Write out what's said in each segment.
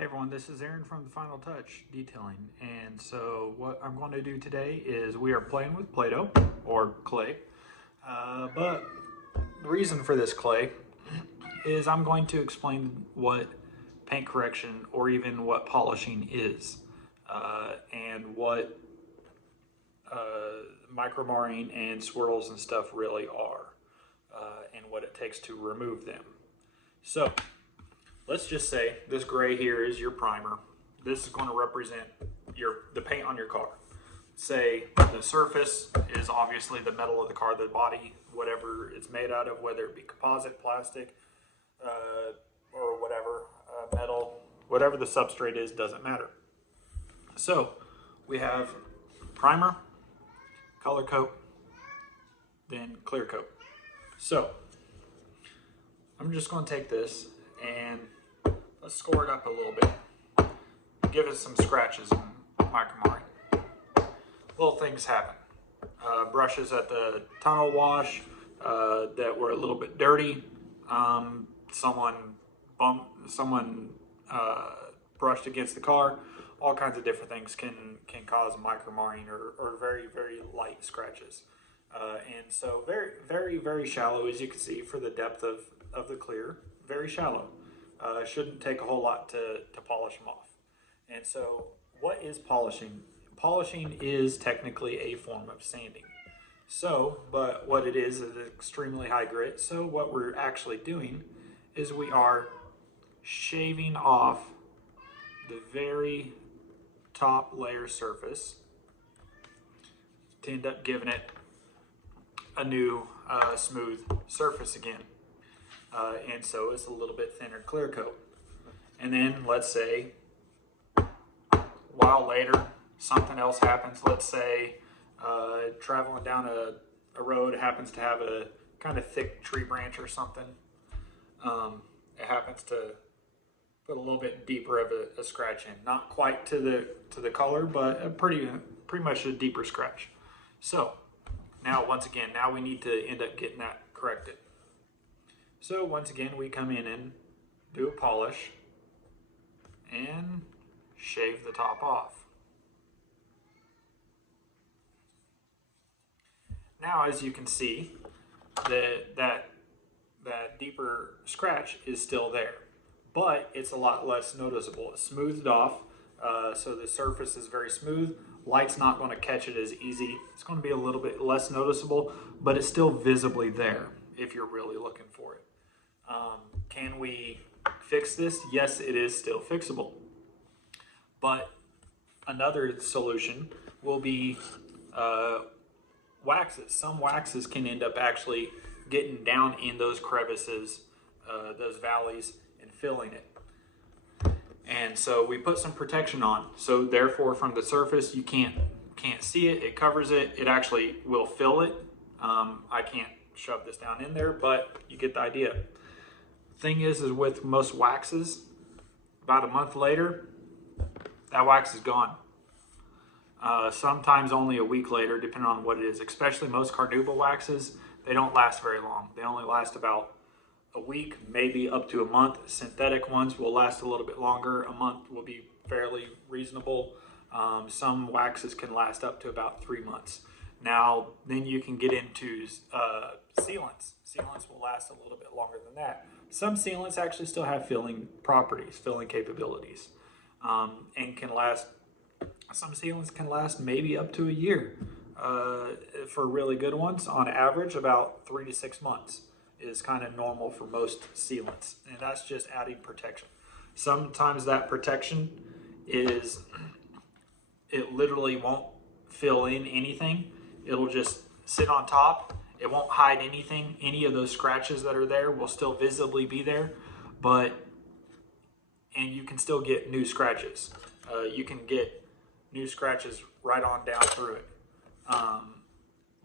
Hey everyone, this is Aaron from The Final Touch Detailing, and so what I'm going to do today is we are playing with Play-Doh, or clay, but the reason for this clay is I'm going to explain what paint correction or even what polishing is, and what micromarring and swirls and stuff really are, and what it takes to remove them. So let's just say this gray here is your primer. This is going to represent the paint on your car. Say the surface is obviously the metal of the car, the body, whatever it's made out of, whether it be composite, plastic, or whatever, metal, whatever the substrate is, doesn't matter. So we have primer, color coat, then clear coat. So I'm just going to take this and let's score it up a little bit. Give it some scratches and micromarring. Little things happen. Brushes at the tunnel wash that were a little bit dirty. Someone brushed against the car. All kinds of different things can cause micromarring or very, very light scratches. And so very, very, very shallow, as you can see, for the depth of the clear. Very shallow. Shouldn't take a whole lot to polish them off. And so what is polishing? Polishing is technically a form of sanding. So, but what it is extremely high grit. So what we're actually doing is we are shaving off the very top layer surface to end up giving it a new smooth surface again. And so it's a little bit thinner clear coat. And then let's say a while later something else happens. Let's say traveling down a road happens to have a kind of thick tree branch or something. It happens to put a little bit deeper of a scratch in. Not quite to the color, but a pretty much a deeper scratch. So now once again, now we need to end up getting that corrected. So once again, we come in and do a polish and shave the top off. Now, as you can see, that deeper scratch is still there, but it's a lot less noticeable. It's smoothed off, so the surface is very smooth. Light's not going to catch it as easy. It's going to be a little bit less noticeable, but it's still visibly there if you're really looking for it. Can we fix this? Yes, it is still fixable. But another solution will be waxes. Some waxes can end up actually getting down in those crevices, those valleys, and filling it. And so we put some protection on. So therefore, from the surface, you can't see it. It covers it. It actually will fill it. I can't shove this down in there, but you get the idea. Thing is with most waxes, about a month later, that wax is gone. Sometimes only a week later, depending on what it is. Especially most carnauba waxes, they don't last very long. They only last about a week, maybe up to a month. Synthetic ones will last a little bit longer. A month will be fairly reasonable. Some waxes can last up to about 3 months. Now, then you can get into sealants. Sealants will last a little bit longer than that. Some sealants actually still have filling properties, filling capabilities, and can last. Some sealants can last maybe up to a year. For really good ones, on average, about 3 to 6 months is kind of normal for most sealants, and that's just adding protection. Sometimes that protection is, it literally won't fill in anything. It'll just sit on top. It won't hide anything. Any of those scratches that are there will still visibly be there, and you can still get new scratches. You can get new scratches right on down through it.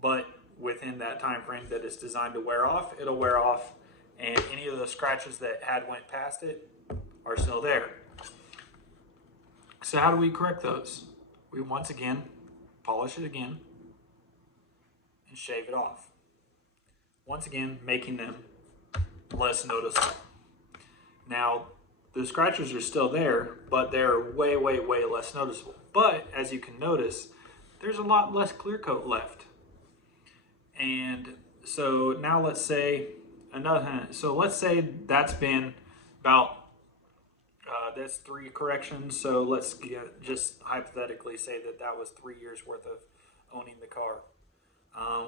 But within that time frame that it's designed to wear off, it'll wear off, and any of the scratches that went past it are still there. So how do we correct those? We once again polish it again and shave it off. Once again, making them less noticeable. Now, the scratches are still there, but they're way, way, way less noticeable. But as you can notice, there's a lot less clear coat left. And so now let's say let's say that's been about that's 3 corrections. So let's just hypothetically say that that was 3 years worth of owning the car.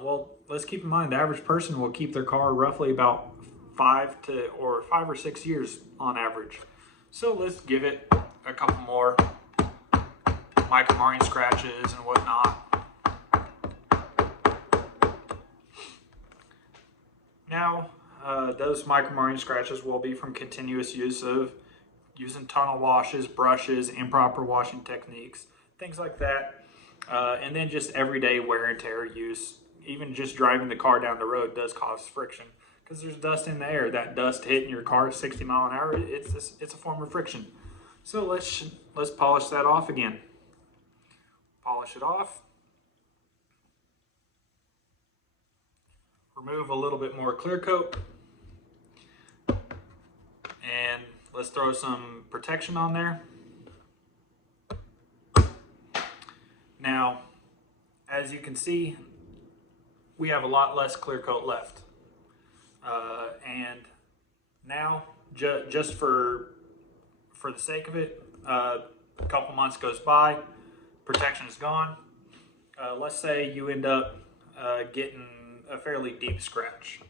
Well, let's keep in mind the average person will keep their car roughly about 5 or 6 years on average. So let's give it a couple more micro marring scratches and whatnot. Now, those micro marring scratches will be from continuous use of using tunnel washes, brushes, improper washing techniques, things like that. And then just everyday wear and tear use. Even just driving the car down the road does cause friction because there's dust in the air. That dust hitting your car at 60 miles an hour, it's a form of friction. So let's polish that off again. Polish it off. Remove a little bit more clear coat. And let's throw some protection on there. Now, as you can see, we have a lot less clear coat left. And now, just for the sake of it, a couple months goes by, protection is gone. Let's say you end up getting a fairly deep scratch.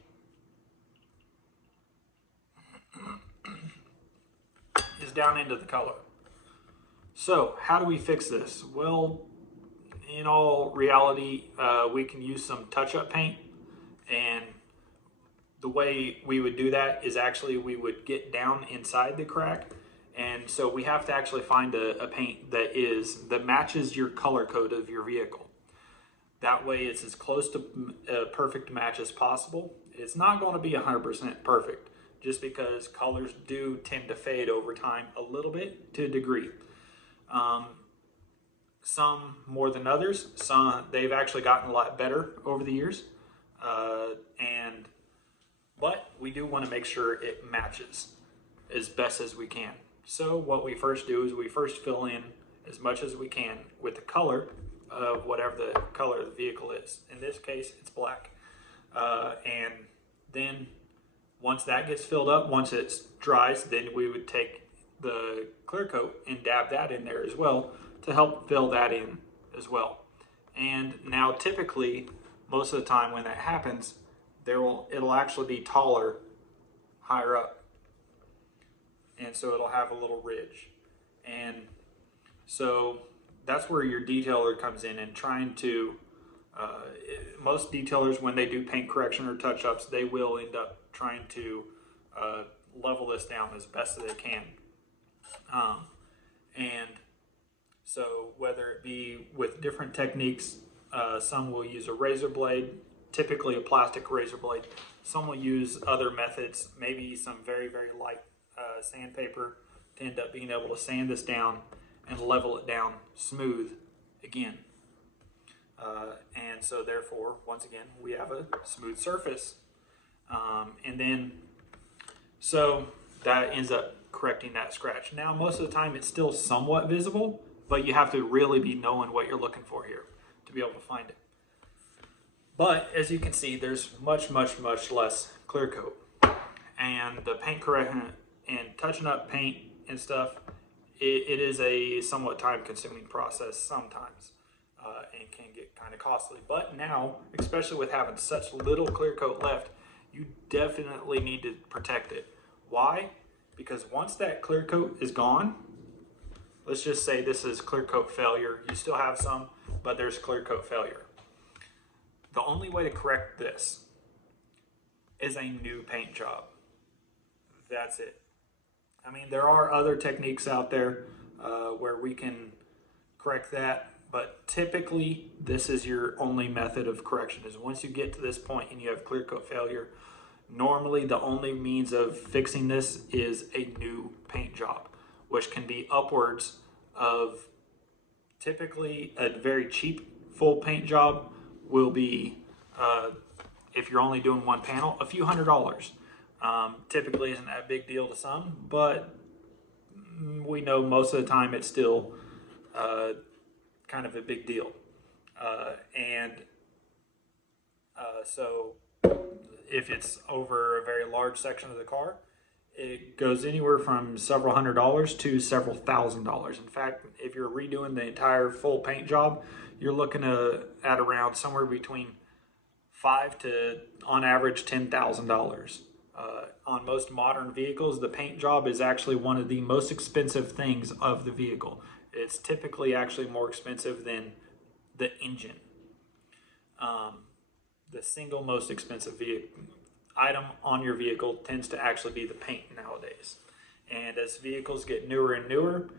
Is down into the color. So how do we fix this? Well, in all reality, we can use some touch-up paint, and the way we would do that is actually we would get down inside the crack, and so we have to actually find a paint that matches your color code of your vehicle. That way it's as close to a perfect match as possible. It's not going to be 100% perfect, just because colors do tend to fade over time a little bit to a degree. Some more than others. Some they've actually gotten a lot better over the years, but we do want to make sure it matches as best as we can. So what we first do is we first fill in as much as we can with the color of whatever the color of the vehicle is. In this case, it's black. And then once that gets filled up, once it dries, then we would take the clear coat and dab that in there as well to help fill that in as well. And now typically, most of the time when that happens, it'll actually be taller higher up. And so it'll have a little ridge. And so that's where your detailer comes in and trying to, most detailers, when they do paint correction or touch-ups, they will end up trying to level this down as best as they can. And so whether it be with different techniques, some will use a razor blade, typically a plastic razor blade. Some will use other methods, maybe some very, very light sandpaper to end up being able to sand this down and level it down smooth again. And so therefore, once again, we have a smooth surface. And then, so that ends up correcting that scratch. Now, most of the time it's still somewhat visible, but you have to really be knowing what you're looking for here to be able to find it. But as you can see, there's much, much, much less clear coat. And the paint correction and touching up paint and stuff, it is a somewhat time-consuming process sometimes, and can get kind of costly. But now, especially with having such little clear coat left, you definitely need to protect it. Why? Because once that clear coat is gone, let's just say this is clear coat failure. You still have some, but there's clear coat failure. The only way to correct this is a new paint job. That's it. I mean, there are other techniques out there where we can correct that, but typically this is your only method of correction. Is once you get to this point and you have clear coat failure, normally the only means of fixing this is a new paint job, which can be upwards of, typically a very cheap full paint job will be, if you're only doing one panel, a few $100s. Typically isn't that big deal to some, but we know most of the time it's still kind of a big deal. So if it's over a very large section of the car, it goes anywhere from several $100s to several $1,000s. In fact, if you're redoing the entire full paint job, you're looking at around somewhere between $5,000 to, on average, $10,000. On most modern vehicles, the paint job is actually one of the most expensive things of the vehicle. It's typically actually more expensive than the engine. The single most expensive item on your vehicle tends to actually be the paint nowadays. And as vehicles get newer and newer,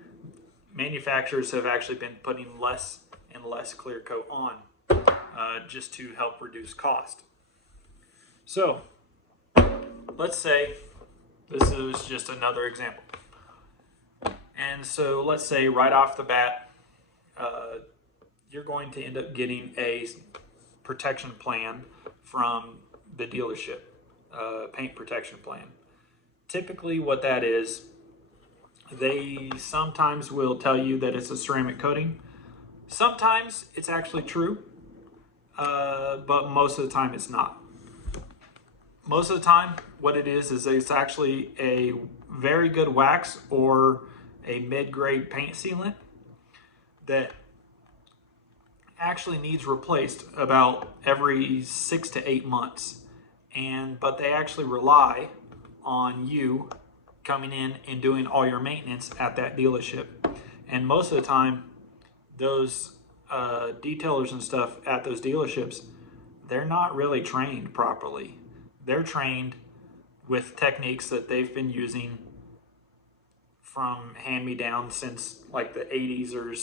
manufacturers have actually been putting less and less clear coat on just to help reduce cost. So let's say this is just another example. And so let's say right off the bat, you're going to end up getting a protection plan from the dealership, paint protection plan. Typically what that is, they sometimes will tell you that it's a ceramic coating. Sometimes it's actually true, but most of the time it's not. Most of the time what it is it's actually a very good wax or a mid-grade paint sealant that actually needs replaced about every 6 to 8 months. But they actually rely on you coming in and doing all your maintenance at that dealership. And most of the time, those detailers and stuff at those dealerships, they're not really trained properly. They're trained with techniques that they've been using from hand-me-down since like the 80s or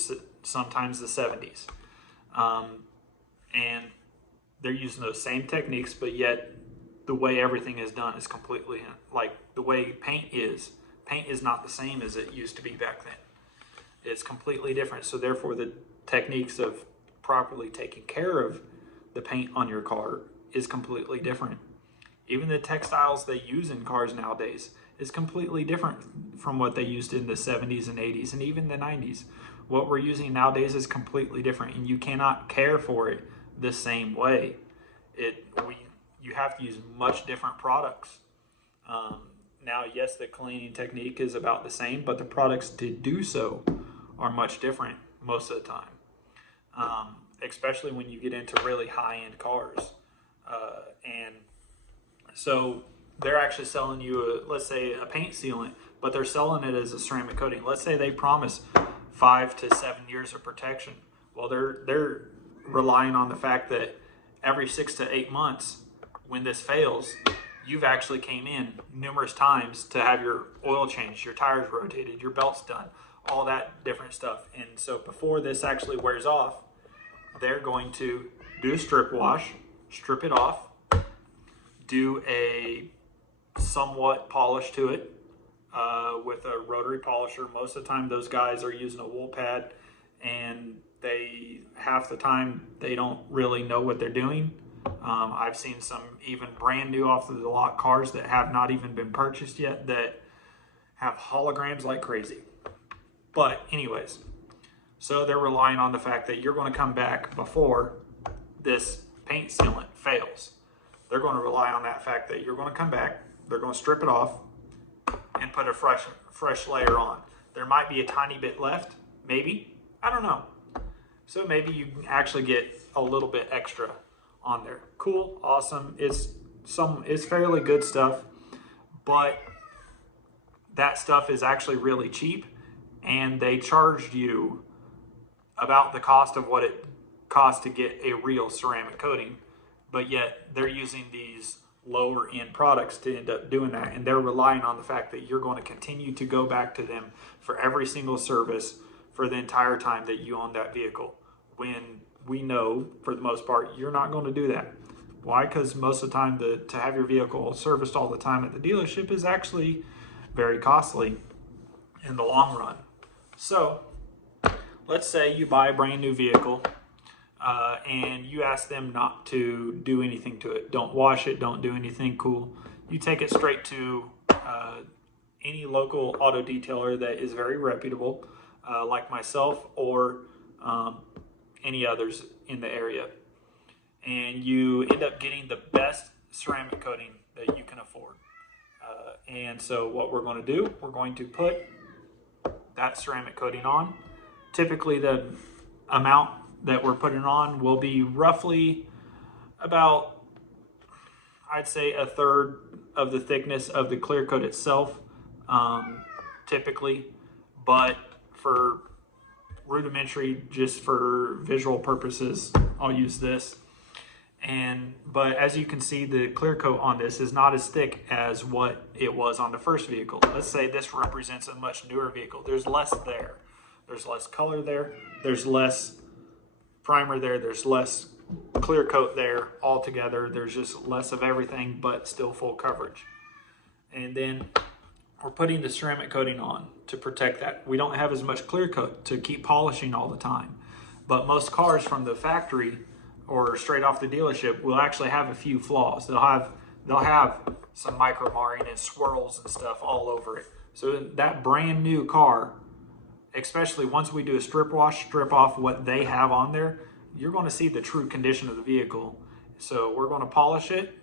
sometimes the 70s. And they're using those same techniques, but yet the way everything is done is completely, like the way paint is not the same as it used to be back then. It's completely different. So therefore the techniques of properly taking care of the paint on your car is completely different. Even the textiles they use in cars nowadays is completely different from what they used in the 70s and 80s and even the 90s. What we're using nowadays is completely different, and you cannot care for it the same way. You have to use much different products. Now, yes, the cleaning technique is about the same, but the products to do so are much different most of the time, especially when you get into really high-end cars. And so they're actually selling you, let's say, a paint sealant, but they're selling it as a ceramic coating. Let's say they promise 5 to 7 years of protection. Well, they're relying on the fact that every 6 to 8 months, when this fails, you've actually came in numerous times to have your oil changed, your tires rotated, your belts done, all that different stuff. And so before this actually wears off, they're going to do a strip wash, strip it off, do a somewhat polish to it with a rotary polisher. Most of the time those guys are using a wool pad, and half the time they don't really know what they're doing. I've seen some even brand new off of the lot cars that have not even been purchased yet that have holograms like crazy. But anyways, so they're relying on the fact that you're going to come back before this paint sealant fails. They're going to rely on that fact that you're going to come back, they're going to strip it off and put a fresh layer on. There might be a tiny bit left, maybe, I don't know. So maybe you can actually get a little bit extra on there. Cool, awesome. It's fairly good stuff, but that stuff is actually really cheap, and they charged you about the cost of what it costs to get a real ceramic coating, but yet they're using these lower end products to end up doing that, and they're relying on the fact that you're going to continue to go back to them for every single service for the entire time that you own that vehicle, when we know for the most part you're not going to do that. Why? Because most of the time to have your vehicle serviced all the time at the dealership is actually very costly in the long run. So let's say you buy a brand new vehicle and you ask them not to do anything to it. Don't wash it, don't do anything. Cool. You take it straight to any local auto detailer that is very reputable, like myself or any others in the area. And you end up getting the best ceramic coating that you can afford. And so what we're going to do, we're going to put that ceramic coating on. Typically the amount that we're putting on will be roughly about, I'd say, a third of the thickness of the clear coat itself, typically. But for rudimentary, just for visual purposes, I'll use this. But as you can see, the clear coat on this is not as thick as what it was on the first vehicle. Let's say this represents a much newer vehicle. There's less there. There's less color there. There's less primer there. There's less clear coat there altogether. There's just less of everything, but still full coverage. And then we're putting the ceramic coating on to protect that. We don't have as much clear coat to keep polishing all the time. But most cars from the factory or straight off the dealership will actually have a few flaws. They'll have some micro marring and swirls and stuff all over it. So that brand new car, especially once we do a strip wash, strip off what they have on there, you're going to see the true condition of the vehicle. So we're going to polish it,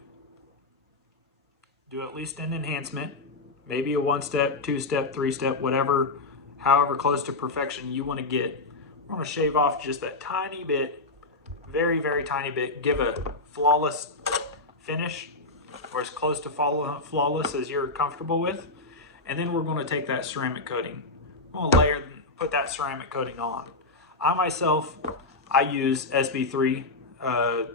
do at least an enhancement, maybe a 1-step, 2-step, 3-step, whatever, however close to perfection you want to get. We're going to shave off just that tiny bit, very, very tiny bit, give a flawless finish, or as close to flawless as you're comfortable with. And then we're going to take that ceramic coating. I'm going to put that ceramic coating on. I use SB3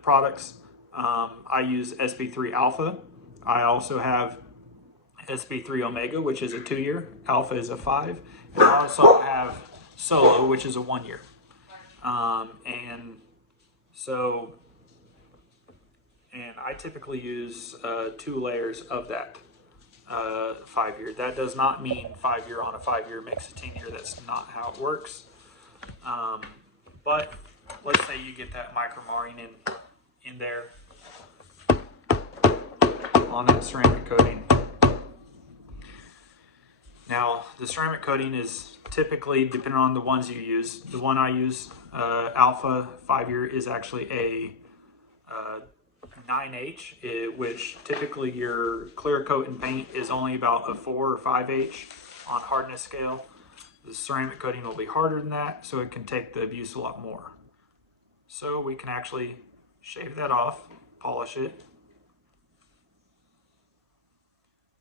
products. I use SB3 Alpha. I also have SB3 Omega, which is a 2-year. Alpha is a 5. And I also have Solo, which is a 1-year. And I typically use 2 layers of that 5-year. That does not mean 5-year on a 5-year makes a 10-year. That's not how it works. But let's say you get that micro marring in there on that ceramic coating. Now, the ceramic coating is typically, depending on the ones you use, the one I use, Alpha 5-year, is actually a 9H, which typically your clear coat and paint is only about a 4 or 5H on hardness scale. The ceramic coating will be harder than that, so it can take the abuse a lot more. So we can actually shave that off, polish it,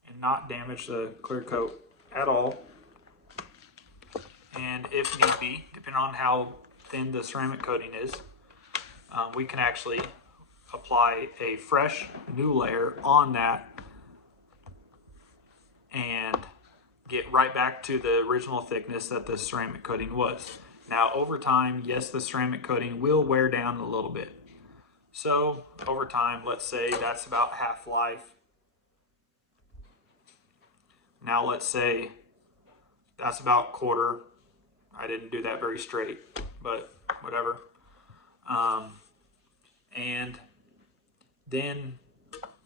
and not damage the clear coat at all. And if need be, depending on how thin the ceramic coating is, we can actually apply a fresh new layer on that and get right back to the original thickness that the ceramic coating was. Now, over time, yes, the ceramic coating will wear down a little bit. So over time, let's say that's about half-life. Now let's say that's about quarter. I didn't do that very straight, but whatever. And then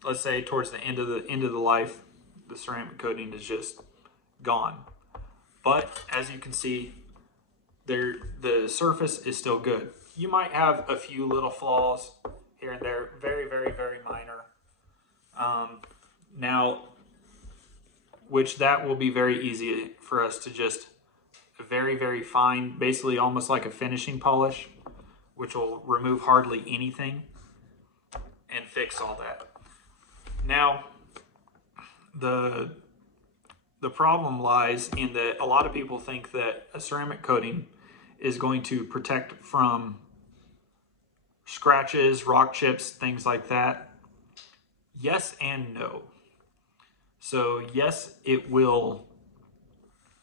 let's say towards the end of the life, the ceramic coating is just gone. But as you can see, the surface is still good. You might have a few little flaws here and there, very, very, very minor. Now, which that will be very easy for us to just very, very fine, basically almost like a finishing polish, which will remove hardly anything and fix all that. Now, the problem lies in that a lot of people think that a ceramic coating is going to protect from scratches, rock chips, things like that. Yes and no. So yes, it will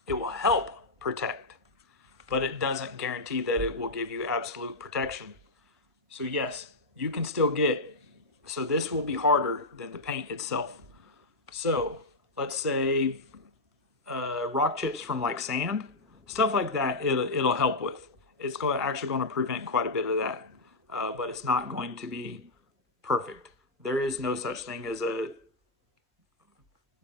help protect, but it doesn't guarantee that it will give you absolute protection. So yes, you can still get, so this will be harder than the paint itself. So let's say rock chips from like sand, stuff like that, it'll help with. It's actually going to prevent quite a bit of that, but it's not going to be perfect. There is no such thing as a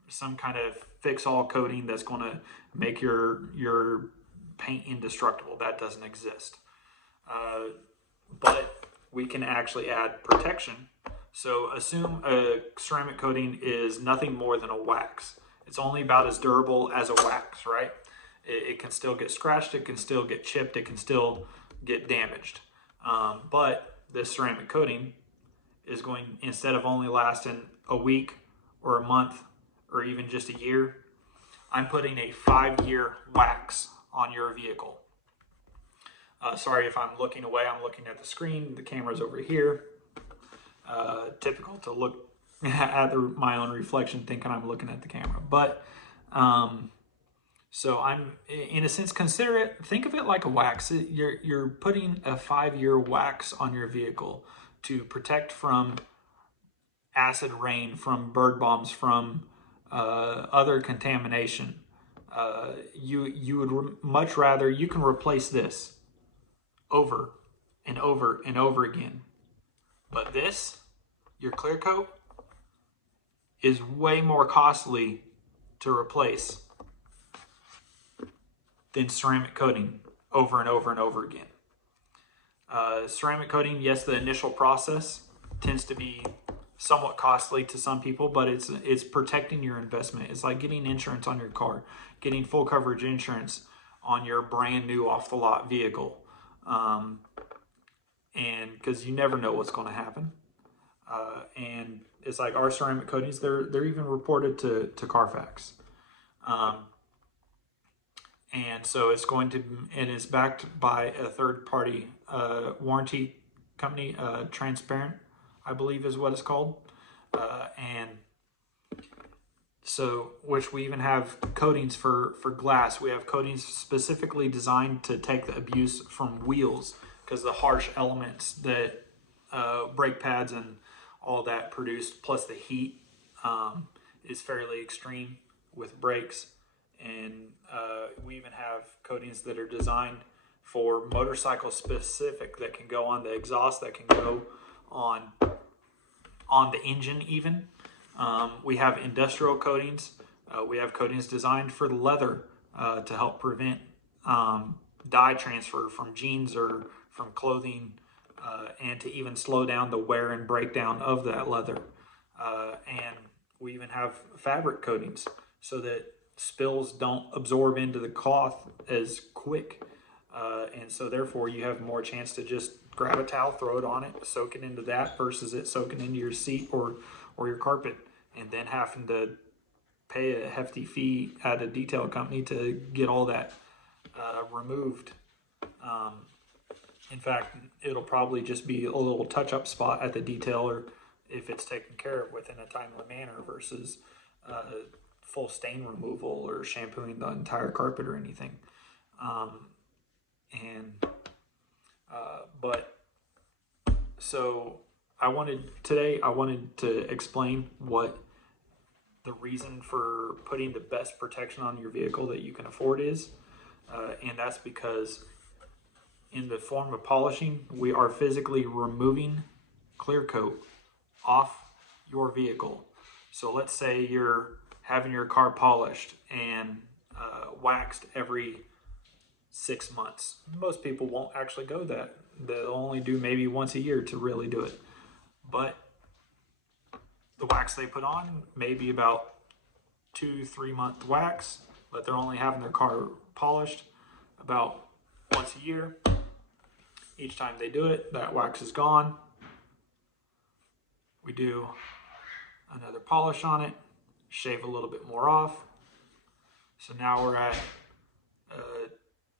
some kind of fix-all coating that's going to make your paint indestructible. That doesn't exist. But we can actually add protection. So assume a ceramic coating is nothing more than a wax. It's only about as durable as a wax, right? It can still get scratched, it can still get chipped, it can still get damaged. But this ceramic coating is going, instead of only lasting a week or a month or even just a year, I'm putting a 5-year wax on your vehicle. Sorry if I'm looking away, I'm looking at the screen, the camera's over here. Typical to look at my own reflection thinking I'm looking at the camera. But so I'm, in a sense, think of it like a wax. You're putting a 5-year wax on your vehicle to protect from acid rain, from bird bombs, from other contamination. You would much rather, you can replace this over and over and over again. But this, your clear coat, is way more costly to replace than ceramic coating over and over and over again. Ceramic coating, yes, the initial process tends to be somewhat costly to some people, but it's protecting your investment. It's like getting insurance on your car, getting full coverage insurance on your brand new off the lot vehicle. And because you never know what's going to happen. And it's like our ceramic coatings, they're even reported to Carfax. And so it's going to, and it's backed by a third-party warranty company, Transparent, I believe is what it's called. And so, which we even have coatings for glass. We have coatings specifically designed to take the abuse from wheels, because the harsh elements that brake pads and all that produce, plus the heat, is fairly extreme with brakes. And we even have coatings that are designed for motorcycle specific, that can go on the exhaust, that can go on the engine even. We have industrial coatings. We have coatings designed for the leather to help prevent dye transfer from jeans or from clothing, and to even slow down the wear and breakdown of that leather. And we even have fabric coatings so that spills don't absorb into the cloth as quick. And so therefore you have more chance to just grab a towel, throw it on it, soak it into that, versus it soaking into your seat or your carpet, and then having to pay a hefty fee at a detail company to get all that removed. In fact, it'll probably just be a little touch-up spot at the detailer if it's taken care of within a timely manner, versus full stain removal or shampooing the entire carpet or anything. But so I wanted to explain what the reason for putting the best protection on your vehicle that you can afford is. And that's because in the form of polishing, we are physically removing clear coat off your vehicle. So let's say you're having your car polished and waxed every 6 months. Most people won't actually go that. They'll only do maybe once a year to really do it. But the wax they put on may be about 2-3 month wax, but they're only having their car polished about once a year. Each time they do it, that wax is gone. We do another polish on it, shave a little bit more off. So now we're at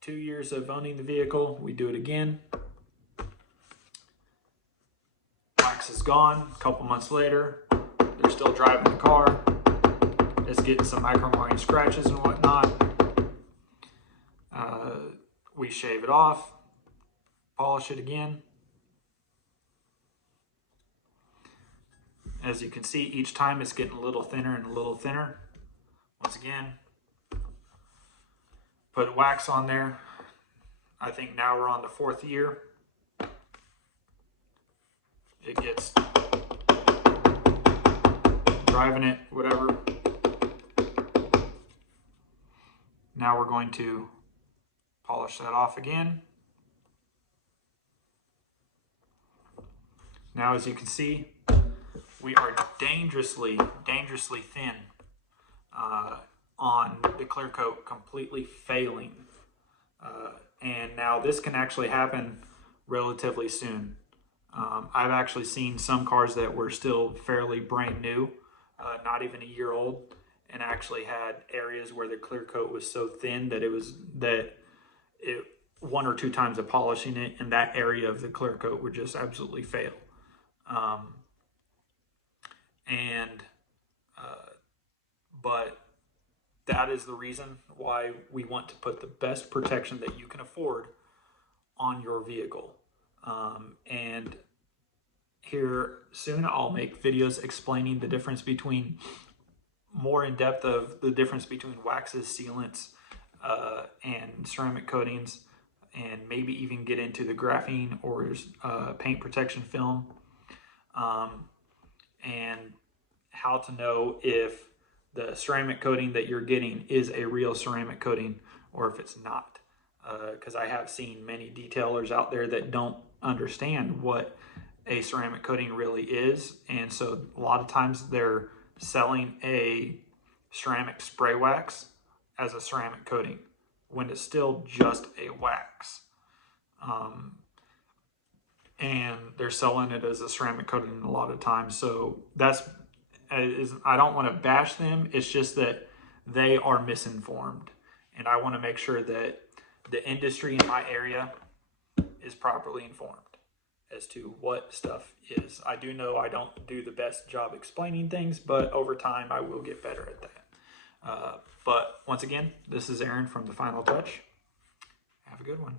2 years of owning the vehicle. We do it again. Wax is gone. A couple months later, they're still driving the car. It's getting some micro-marring scratches and whatnot. We shave it off, polish it again. As you can see, each time it's getting a little thinner and a little thinner. Once again, put wax on there. I think now we're on the 4th year. It gets driving it, whatever. Now we're going to polish that off again. Now, as you can see, we are dangerously thin on the clear coat, completely failing. And now this can actually happen relatively soon. I've actually seen some cars that were still fairly brand new, not even a year old, and actually had areas where the clear coat was so thin that one or two times of polishing it, and that area of the clear coat would just absolutely fail. But that is the reason why we want to put the best protection that you can afford on your vehicle. And here soon I'll make videos explaining the difference between, more in depth of the difference between waxes, sealants, and ceramic coatings, and maybe even get into the graphene or paint protection film, and how to know if the ceramic coating that you're getting is a real ceramic coating or if it's not. Because I have seen many detailers out there that don't understand what a ceramic coating really is, and so a lot of times they're selling a ceramic spray wax as a ceramic coating when it's still just a wax. And they're selling it as a ceramic coating a lot of times. So I don't want to bash them. It's just that they are misinformed. And I want to make sure that the industry in my area is properly informed as to what stuff is. I do know I don't do the best job explaining things, but over time I will get better at that. But once again, this is Aaron from The Final Touch. Have a good one.